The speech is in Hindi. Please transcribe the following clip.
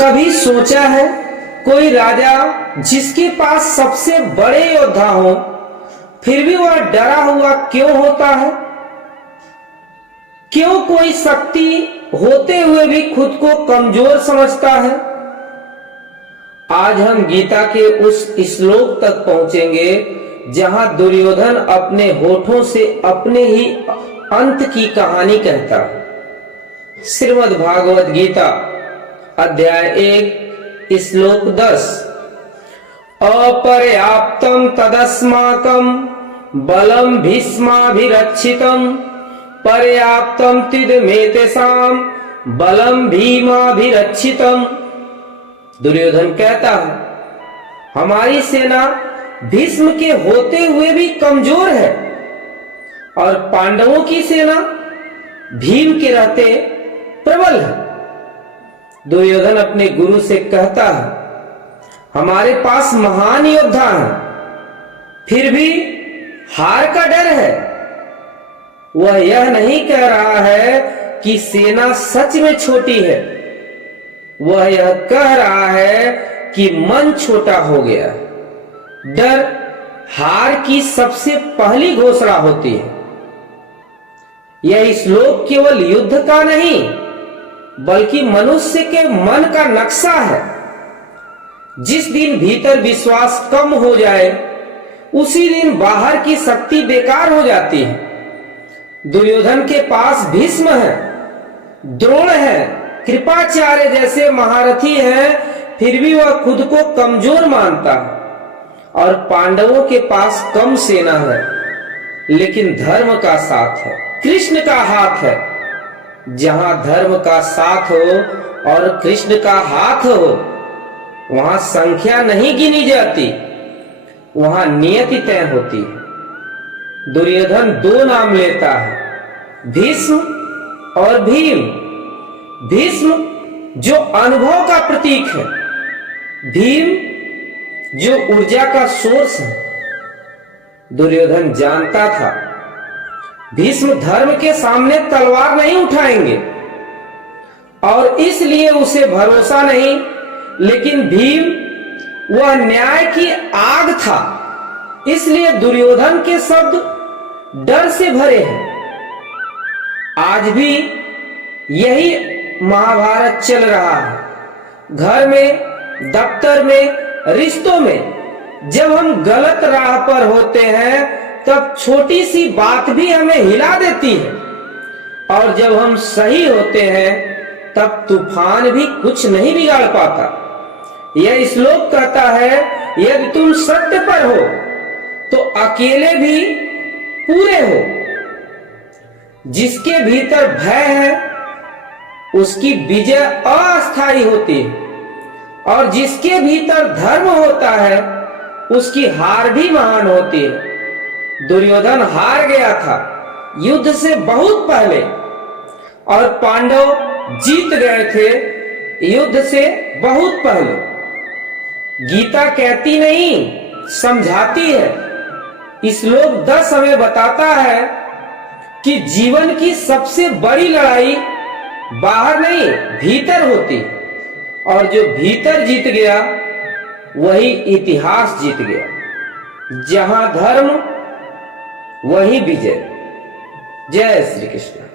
कभी सोचा है कोई राजा जिसके पास सबसे बड़े योद्धा हो फिर भी वह डरा हुआ क्यों होता है? क्यों कोई शक्ति होते हुए भी खुद को कमजोर समझता है? आज हम गीता के उस श्लोक तक पहुंचेंगे जहां दुर्योधन अपने होठों से अपने ही अंत की कहानी कहता है। श्रीमद् भागवत गीता अध्याय 1 श्लोक 10। अपर्याप्तम तदस्माकं बलम भीष्माभिरक्षितम पर्याप्तम तिदमेतेषां बलम भीमाभिरक्षितम। दुर्योधन कहता है हमारी सेना भीष्म के होते हुए भी कमजोर है और पांडवों की सेना भीम के रहते प्रबल है। दुर्योधन अपने गुरु से कहता है हमारे पास महान योद्धा हैं फिर भी हार का डर है। वह यह नहीं कह रहा है कि सेना सच में छोटी है, वह यह कह रहा है कि मन छोटा हो गया। डर हार की सबसे पहली घोषणा होती है। यह श्लोक केवल युद्ध का नहीं बल्कि मनुष्य के मन का नक्शा है। जिस दिन भीतर विश्वास कम हो जाए उसी दिन बाहर की शक्ति बेकार हो जाती है। दुर्योधन के पास भीष्म है, द्रोण है, कृपाचार्य जैसे महारथी हैं, फिर भी वह खुद को कमजोर मानता है। और पांडवों के पास कम सेना है लेकिन धर्म का साथ है, कृष्ण का हाथ है। जहां धर्म का साथ हो और कृष्ण का हाथ हो वहां संख्या नहीं गिनी जाती, वहां नियति तय होती है। दुर्योधन दो नाम लेता है, भीष्म और भीम। भीष्म जो अनुभव का प्रतीक है, भीम जो ऊर्जा का सोर्स है। दुर्योधन जानता था भीष्म धर्म के सामने तलवार नहीं उठाएंगे और इसलिए उसे भरोसा नहीं, लेकिन भीम वह न्याय की आग था, इसलिए दुर्योधन के शब्द डर से भरे हैं। आज भी यही महाभारत चल रहा है। घर में, दफ्तर में, रिश्तों में जब हम गलत राह पर होते हैं तब छोटी सी बात भी हमें हिला देती है और जब हम सही होते हैं तब तूफान भी कुछ नहीं बिगाड़ पाता। यह श्लोक कहता है यदि तुम सत्य पर हो तो अकेले भी पूरे हो। जिसके भीतर भय है उसकी विजय अस्थायी होती है और जिसके भीतर धर्म होता है उसकी हार भी महान होती है। दुर्योधन हार गया था युद्ध से बहुत पहले और पांडव जीत गए थे युद्ध से बहुत पहले। गीता कहती नहीं समझाती है। श्लोक 10 हमें बताता है कि जीवन की सबसे बड़ी लड़ाई बाहर नहीं भीतर होती और जो भीतर जीत गया वही इतिहास जीत गया। जहां धर्म वही विजय। जय श्री कृष्ण।